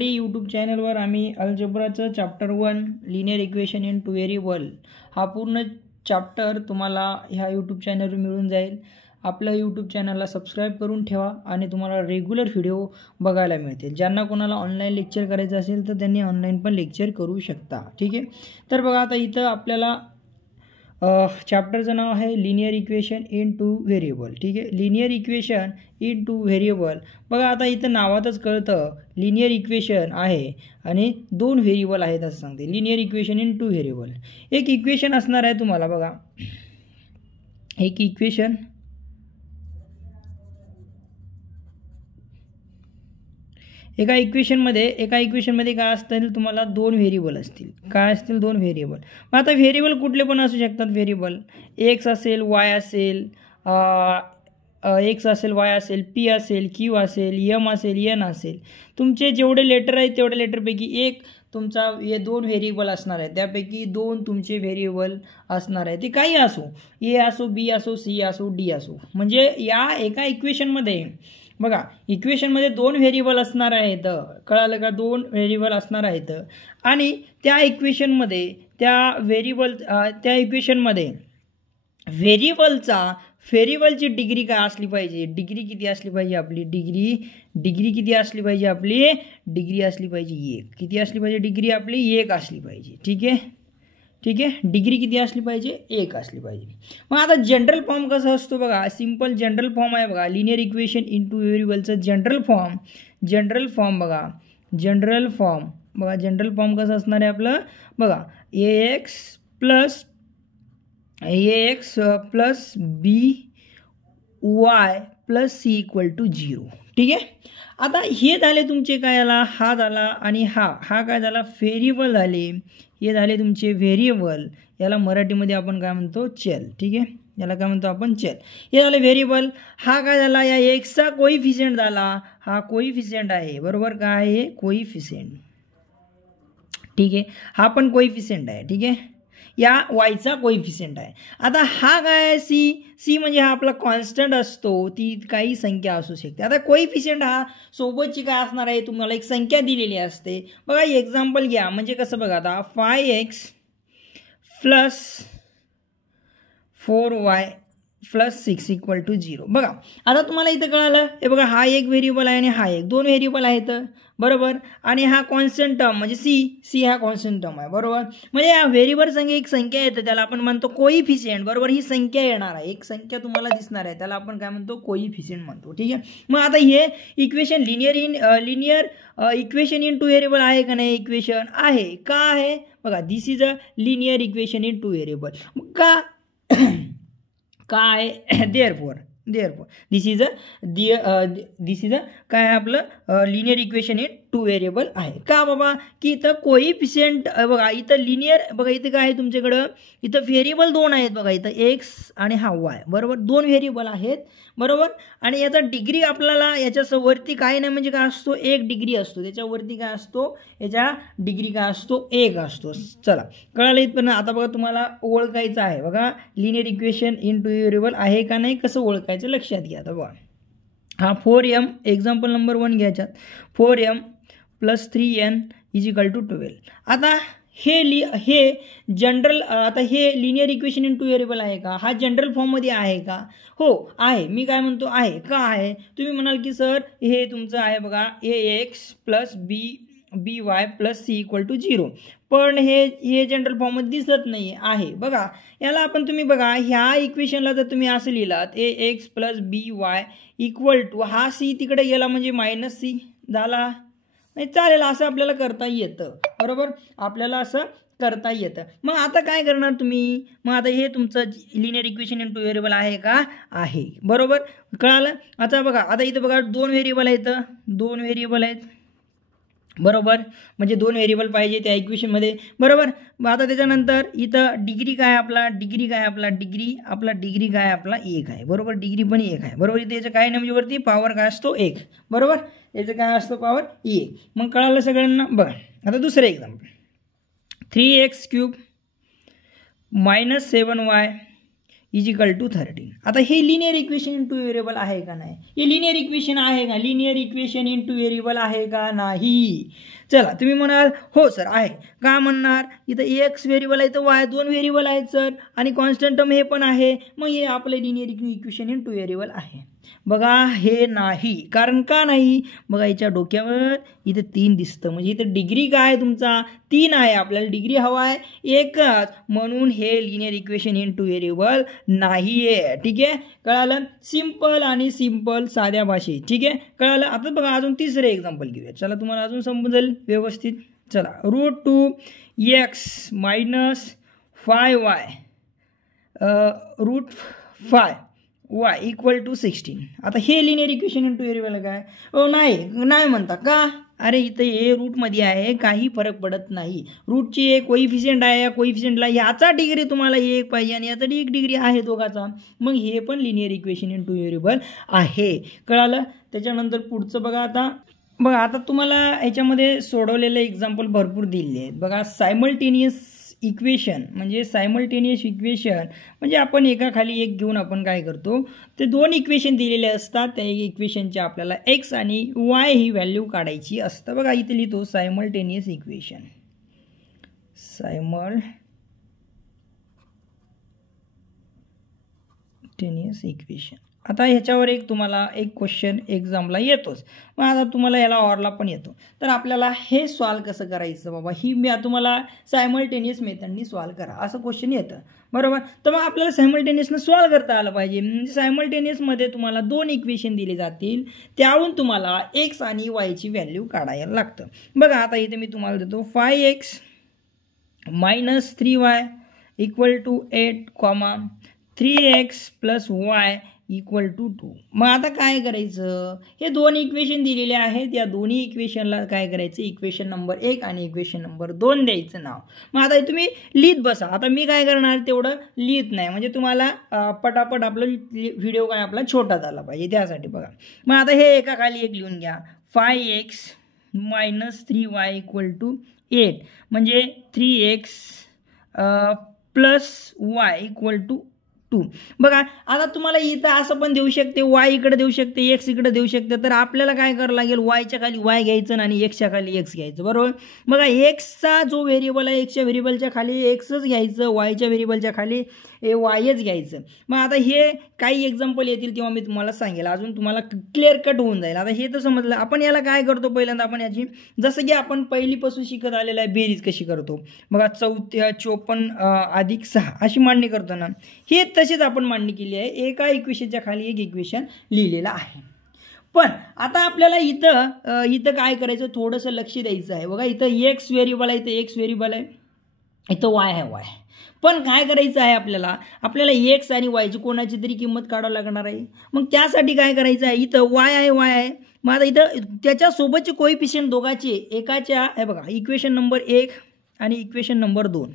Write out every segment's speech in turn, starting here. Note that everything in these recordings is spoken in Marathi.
तुमच्यासाठी यूट्यूब चॅनलवर आम्ही अल्जेब्राचं chapter 1 linear equation in two variable हा पूर्ण चॅप्टर तुम्हाला ह्या यूट्यूब चॅनलवर मिळून जाईल। आपल्या यूट्यूब चॅनलला सबस्क्राईब करून ठेवा आणि तुम्हाला रेग्युलर व्हिडिओ बघायला मिळतील। ज्यांना कोणाला ऑनलाईन लेक्चर करायचं असेल तर त्यांनी ऑनलाईन पण लेक्चर करू शकता। ठीक आहे, तर बघा आता इथं आपल्याला चॅप्टरचं नाव आहे linear equation in two variable. ठीक आहे, linear equation in two variable. बघा आता इथं नावातच कळतं लिनियर इक्वेशन आहे आणि दोन व्हेरिएबल आहेत असं सांगते। Linear equation in two variable, एक इक्वेशन असणार आहे तुम्हाला बघा, एक इक्वेशन एका इक्वेशनमध्ये काय असतील तुम्हाला दोन व्हेरिएबल असतील। काय असतील? दोन व्हेरिएबल। मग आता व्हेरिएबल कुठले पण असू शकतात व्हेरिएबल, एक्स असेल, वाय असेल, एक्स असेल, वाय असेल, पी असेल, क्यू असेल, एम असेल, एन असेल। तुमचे जेवढे लेटर आहेत तेवढ्या लेटरपैकी एक तुमचा हे दोन व्हेरिएबल असणार आहे, त्यापैकी दोन तुमचे व्हेरिएबल असणार आहे। ते काही असो, ए असो, बी असो, सी असो, डी असो। म्हणजे या एका इक्वेशनमध्ये बघा, इक्वेशनमध्ये दोन व्हेरिएबल असणार आहेत, कळालं का? दोन व्हेरिएबल असणार आहेत आणि त्या इक्वेशनमध्ये त्या इक्वेशनमध्ये व्हेरिएबलची डिग्री काय असली पाहिजे? डिग्री किती असली पाहिजे आपली? डिग्री किती असली पाहिजे आपली? डिग्री असली पाहिजे 1। किती असली पाहिजे? डिग्री आपली 1 असली पाहिजे। ठीक आहे, डिग्री किती असली पाहिजे? 1 असली पाहिजे। मग आता जनरल फॉर्म कसा असतो बघा, सिंपल जनरल फॉर्म आहे बघा, लिनियर इक्वेशन इन टू व्हेरिएबलचं जनरल फॉर्म बघा, जनरल फॉर्म कसं असणार आहे आपलं बघा, ax plus B Y plus C equal to 0। ठीक आहे, आता हे झाले तुमचे काय झाला, हा झाला आणि हा काय झाला, व्हेरिएबल झाले। हे झाले तुमचे व्हेरिएबल, याला मराठीमध्ये आपण काय म्हणतो? चल। ठीक आहे, याला काय म्हणतो आपण? चल। हे झाले व्हेरिएबल। हा काय झाला, या एक्सचा कोइफिशिएंट झाला, हा कोइफिशिएंट आहे बरोबर, काय आहे? कोइफिशिएंट। ठीक आहे, हा पण कोइफिशिएंट आहे। ठीक आहे, या वायचा कोइफिशिएंट आहे। आता हा काय आहे? सी म्हणजे हा आपला कॉन्स्टंट असतो, ती काही संख्या असू शकते। आता कोइफिशिएंट हा सोबतची काय असणार आहे, तुम्हाला एक संख्या दिलेली असते बघा। एक्झाम्पल घ्या, म्हणजे कसं बघा, आता 5x plus 4y plus 6 equal to 0। बघा आता तुम्हाला इथं कळालं, हे बघा हा एक व्हेरिएबल आहे आणि हा एक, दोन व्हेरिएबल आहेत बरोबर, आणि हा कॉन्स्टंट टर्म म्हणजे सी हा कॉन्स्टंट टर्म आहे बरोबर। म्हणजे या व्हेरिएबल संख्या एक संख्या येते, त्याला आपण म्हणतो कोइफिशिएंट बरोबर। ही संख्या येणार आहे, एक संख्या तुम्हाला दिसणार आहे, त्याला आपण काय म्हणतो? कोइफिशिएंट म्हणतो। ठीक आहे, मग आता हे equation linear equation in two variable आहे का नाही? इक्वेशन आहे। का आहे बघा, this is a linear equation in two variable. काय? देअरफॉर दिस इज अ काय आपलं linear equation in two variable आहे। का बाबा? की इथं कोइफिशिएंट बघा, इथं लिनियर बघा, इथं काय आहे तुमच्याकडं? इथं व्हेरिएबल दोन आहेत बघा, इथं एक्स आणि हा वाय बरोबर, दोन व्हेरिएबल आहेत बरोबर। आणि याचा डिग्री आपल्याला याच्या वरती काय नाही, म्हणजे काय असतो? 1 डिग्री असतो, त्याच्यावरती काय असतो? याच्या डिग्री काय असतो? 1 असतो। चला कळालं इथं। पण आता बघा तुम्हाला ओळखायचं आहे बघा, linear equation in two variable आहे का नाही, कसं ओळखायचं लक्षात घ्या। आता बघा, हा 4m एक्झाम्पल नंबर 1 घ्यायच्यात, 4m plus 3n is equal to 12। आता हे जनरल, आता हे linear equation in two variable आहे का? हा जनरल फॉर्ममध्ये आहे का? हो आहे। मी काय म्हणतो आहे, का आहे? तुम्ही म्हणाल की सर हे तुमचं आहे बघा, ax plus B Y plus C equal to 0, पण हे जनरल फॉर्ममध्ये दिसत नाही आहे बघा। याला आपण तुम्ही बघा, ह्या इक्वेशनला जर तुम्ही असं लिहिलात ax plus B Y equal to, हा सी तिकडे गेला म्हणजे मायनस सी झाला, नाही चालेल, असं आपल्याला करता येतं बरोबर, आपल्याला असं करता येतं। मग आता काय करणार तुम्ही? मग आता हे तुमचं linear equation in two variable आहे का? आहे बरोबर, कळालं। आता बघा, आता इथं बघा दोन व्हेरिएबल आहेत बरोबर, म्हणजे दोन व्हेरिएबल पाहिजे त्या इक्वेशनमध्ये बरोबर। आता त्याच्यानंतर इथं डिग्री काय आपला? डिग्री काय आपला 1 आहे बरोबर, डिग्री पण 1 आहे बरोबर। इथे याचं काय नाही, म्हणजे वरती पॉवर काय असतो? 1 बरोबर, याचं काय असतो? पॉवर 1। मग कळालं सगळ्यांना? बघा आता दुसरं example, 3x³ minus 7y is equal to 13. आता हे linear equation in two variable आहे का नाही? हे लिनियर इक्वेशन आहे का? Linear equation in two variable आहे का नाही? चला तुम्ही म्हणाल हो सर आहे. का म्हणणार? इथं एक्स व्हेरिएबल आहे, इथं वाय, दोन व्हेरिएबल आहेत सर, आणि कॉन्स्टंट टर्म हे पण आहे. मग हे आपलं linear equation in two variable आहे. बघा हे नाही. कारण का नाही? बघा याच्या डोक्यावर इथे 3 दिसतं, म्हणजे इथे डिग्री काय तुमचा 3 आहे. आपल्याला डिग्री हवा आहे एकच, म्हणून हे linear equation in two variable नाही आहे. ठीक आहे, कळालं? सिंपल आणि सिंपल साध्या भाषेत. ठीक आहे, कळालं? आता बघा अजून तिसरं एक्झाम्पल घेऊया. चला तुम्हाला अजून समजेल व्यवस्थित. चला √2x minus 5y √5y equal to 16. आता हे linear equation in two variable काय? नाही म्हणता का? अरे इथं हे रूटमध्ये आहे, काही फरक पडत नाही. रूटची एक कोइफिशियंट आहे, या कोइफिशियंटला याचा डिग्री तुम्हाला 1 पाहिजे आणि याचा 1 डिग्री आहे दोघाचा, मग हे पण linear equation in two variable आहे. कळालं? त्याच्यानंतर पुढचं बघा. आता तुम्हाला ह्याच्यामध्ये सोडवलेले एक्झाम्पल भरपूर दिलेले आहेत. बघा सायमल्टेनियस इक्वेशन म्हणजे आपण एकाखाली एक घेऊन आपण काय करतो, ते 2 इक्वेशन दिलेले असतात. त्या इक्वेशनच्या आपल्याला एक्स आणि वाय ही व्हॅल्यू काढायची असतं. बघा इथे लिहितो सायमल्टेनियस इक्वेशन. आता ह्याच्यावर तुम्हाला एक क्वेश्चन एक्झामला येतोच. मग आता तुम्हाला याला ऑरला पण येतो. तर आपल्याला हे सॉल्व कसं करायचं बाबा, ही मी तुम्हाला सायमल्टेनियस मेथडनी सॉल्व करा असं क्वेश्चन येतं, बरोबर? तर मग आपल्याला सायमल्टेनियसनं सॉल्व करता आलं पाहिजे. म्हणजे सायमल्टेनियसमध्ये तुम्हाला 2 इक्वेशन दिले जातील, त्याहून तुम्हाला एक्स आणि वायची व्हॅल्यू काढायला लागतं. बघा आता इथे मी तुम्हाला देतो 5x minus 3y equal to 8, 3x plus y equal to 2. मग आता काय करायचं? हे 2 इक्वेशन दिलेले आहेत, या दोन्ही इक्वेशनला काय करायचं, इक्वेशन नंबर 1 आणि इक्वेशन नंबर 2 द्यायचं नाव. मग आता तुम्ही लिहित बसा. आता मी काय करणार, तेवढं लिहित नाही, म्हणजे तुम्हाला पटापट आपलं व्हिडिओ काय आपला छोटा झाला पाहिजे त्यासाठी. बघा मग आता हे एकाखाली एक लिहून घ्या. 5x minus 3y equal to 8, म्हणजे 3x plus y equal to 2. बघा आता तुम्हाला इथं असं पण देऊ शकते, वाय इकडे देऊ शकते, एक्स इकडे देऊ शकते. तर आपल्याला काय करावं लागेल, वायच्या खाली वाय घ्यायचं आणि एक्सच्या खाली एक्स घ्यायचं, बरोबर? बघा एक्सचा जो व्हेरिएबल आहे, एक्सच्या व्हेरिएबलच्या खाली एक्सच घ्यायचं, वायच्या व्हेरिएबलच्या खाली वायच घ्यायचं. मग आता हे काही एक्झाम्पल येतील तेव्हा मी तुम्हाला सांगेल, अजून तुम्हाला क्लिअर कट होऊन जाईल. आता हे तर समजलं. आपण याला काय करतो, पहिल्यांदा आपण याची जसं की आपण पहिलीपासून शिकत आलेलं आहे बेरीज कशी करतो. बघा 54 अधिक 6 अशी मांडणी करतो ना, हे तशीच आपण मांडणी केली आहे. एका इक्वेशनच्या खाली एक इक्वेशन लिहिलेलं आहे. पण आता आपल्याला इथं काय करायचं, थोडंसं लक्ष द्यायचं आहे. बघा इथं एक्स व्हेरिएबल आहे, इथं एक्स व्हेरिएबल आहे, इथं वाय आहे वाय. पण काय करायचं आहे, आपल्याला एक्स आणि वायची कोणाची तरी किंमत काढावं लागणार आहे. मग त्यासाठी काय करायचं आहे, इथं वाय आहे. मग आता इथं त्याच्यासोबतचे कोइफिशियंट दोघांचे एकाच्या हे बघा, इक्वेशन नंबर 1 आणि इक्वेशन नंबर 2,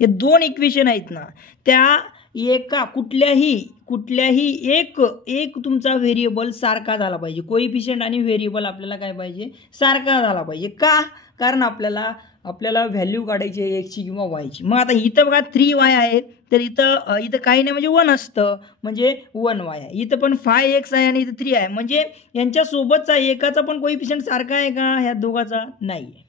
हे 2 इक्वेशन आहेत ना, त्या एका कुठल्याही एक तुमचा व्हेरिएबल सारखा झाला पाहिजे. कोइफिशियंट आणि व्हेरिएबल आपल्याला काय पाहिजे, सारखा झाला पाहिजे. का? कारण आपल्याला व्हॅल्यू काढायची आहे एक्सची किंवा वायची. मग आता इथं बघा 3y आहे, तर इथं काही नाही, म्हणजे 1 असतं, म्हणजे 1y आहे. इथं पण 5x आहे आणि इथं 3 आहे, म्हणजे यांच्यासोबतचा एकाचा पण कोइफिशियंट सारखा आहे का, ह्या दोघाचा नाही आहे.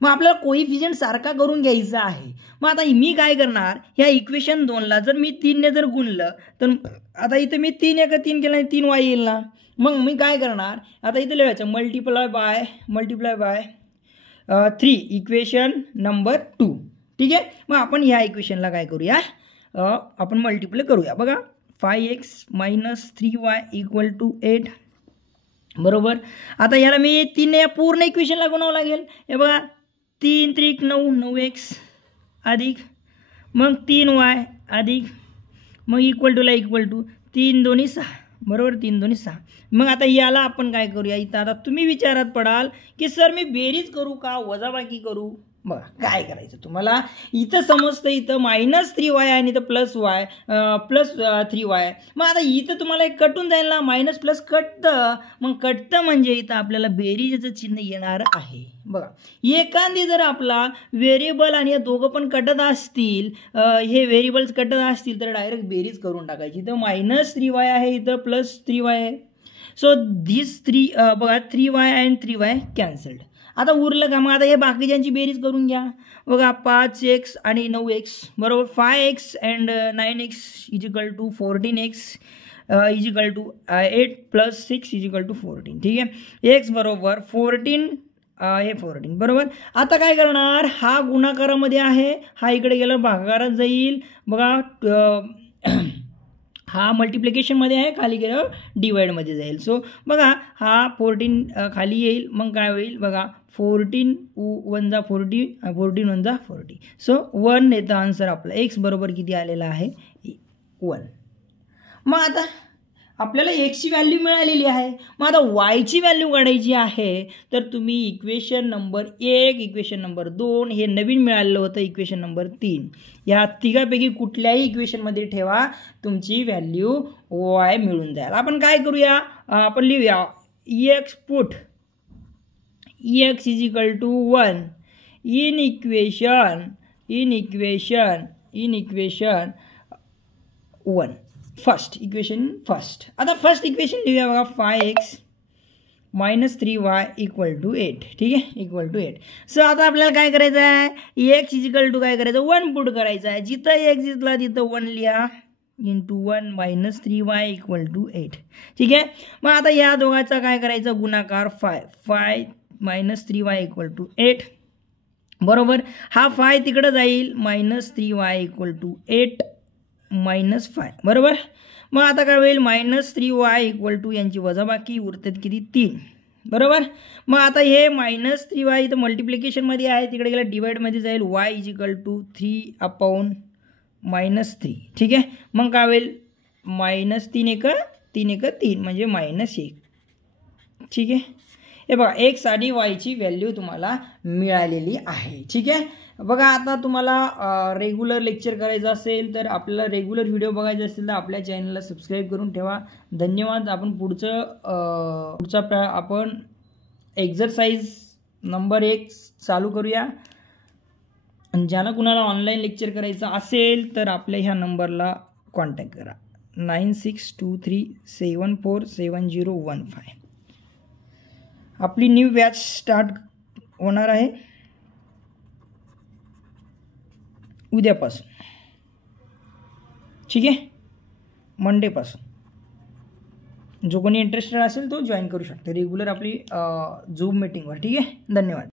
मग आपल्याला कोइफिशियंट सारखा करून घ्यायचा आहे. मग आता मी काय करणार, ह्या इक्वेशन 2ला जर मी 3ने जर गुणलं, तर आता इथं मी 3 1 3 केलं, 3y येईल ना. मग मी काय करणार, आता इथं लिहायचं मल्टिप्लाय बाय 3 इक्वेशन नंबर 2. ठीक आहे. मग आपण ह्या इक्वेशनला काय करूया, आपण मल्टिप्लाय करूया. बघा 5x minus 3y equal to 8, बरोबर. आता याला मी 3 या पूर्ण इक्वेशनला गुणावं लागेल. हे बघा 3 3 9 9x अधिक मग 3y अधिक मग इक्वल टू 3 2 6, बरोबर. 3 2 6. मग आता याला आपण काय करूया, इथं आता तुम्ही विचारात पडाल की सर मी बेरीज करू का वजाबाकी करू. बघा काय करायचं तुम्हाला, इथं समजतं इथं -3y आणि इथं +y +3y. मग आता इथं तुम्हाला एक कटून जाईल ना, मायनस प्लस कटतं. मग कटतं म्हणजे इथं आपल्याला बेरीजचं चिन्ह येणार आहे. बघा एखादी जर आपला व्हेरिएबल आणि हे दोघं पण कटत असतील, हे व्हेरिएबल्स कटत असतील तर डायरेक्ट बेरीज करून टाकायची. इथं -3y आहे, इथं +3y आहे. सो दिस 3 बघा 3y अँड 3y कॅन्सल्ड. आता उरलं का, मग आता हे बाकीच्यांची बेरीज करून घ्या. बघा 5x आणि 9x बरोबर 5x अँड 9x इजिकल टू 14x इजिकल टू 8 + 6 इजिकल टू 14. ठीक आहे, x बरोबर 14 हे 14 बरोबर. आता काय करणार, हा गुणाकारामध्ये आहे, हा इकडे गेला भागाकारात जाईल. बघा हा मल्टिप्लिकेशनमध्ये आहे, खाली गेल्यावर डिवाइडमध्ये जाईल. सो बघा हा 14 खाली येईल, मग काय होईल बघा 14 1 जा 40 14 1 जा 40. सो 1 येतं आन्सर आपला. एक्स बरोबर किती आलेला आहे 1. मग आता आपल्याला एक्सची व्हॅल्यू मिळालेली आहे. मग आता वायची व्हॅल्यू काढायची आहे, तर तुम्ही इक्वेशन नंबर 1 इक्वेशन नंबर 2 हे नवीन मिळालेलं होतं, इक्वेशन नंबर 3 या तिघापैकी कुठल्याही इक्वेशनमध्ये ठेवा, तुमची व्हॅल्यू वाय मिळून जाईल. आपण काय करूया, आपण लिहूया X put X equal to 1 in equation 1 first equation first. आता फर्स्ट इक्वेशन लिहूया बघा 5x - 3y = 8. ठीक आहे, = 8. सो आता आपल्याला काय करायचं आहे, x इजिकल टू काय करायचं 1 पुट करायचं आहे. जिथं x दिसला तिथं 1 लिहा इंटू 1 - 3y = 8. ठीक आहे, मग आता या दोघांचा काय करायचा गुणाकार 5 - 3y = 8 बरोबर. हा 5 तिकडं जाईल -3y = 8 - 5 बरोबर. मग आता काय होईल -3y = यांची वजाबाकी उरतात किती 3 बरोबर. मग आता हे -3y इथं मल्टिप्लिकेशनमध्ये आहे, तिकडे गेला डिवाइडमध्ये जाईल, y = 3/-3. ठीक आहे, मग काय होईल -3 1 3 म्हणजे -1. ठीक आहे, हे बघा एक्स आणि वायची व्हॅल्यू तुम्हाला मिळालेली आहे. ठीक आहे, बघा आता तुम्हाला रेग्युलर लेक्चर करायचं असेल तर आपल्याला रेग्युलर व्हिडिओ बघायचे असतील तर आपल्या चॅनलला सबस्क्राईब करून ठेवा. धन्यवाद. आपण पुढचा आपण एक्झरसाइज नंबर 1 चालू करूया. आणि ज्याला कुणाला ऑनलाईन लेक्चर करायचं असेल तर आपल्या ह्या नंबरला कॉन्टॅक्ट करा 9623747015. आपली न्यू बॅच स्टार्ट होणार आहे उद्यापासून. ठीक आहे, मंडेपासून. जो कोणी इंटरेस्टेड असेल तो जॉईन करू शकतो रेग्युलर आपली झूम मीटिंगवर. ठीक आहे, धन्यवाद.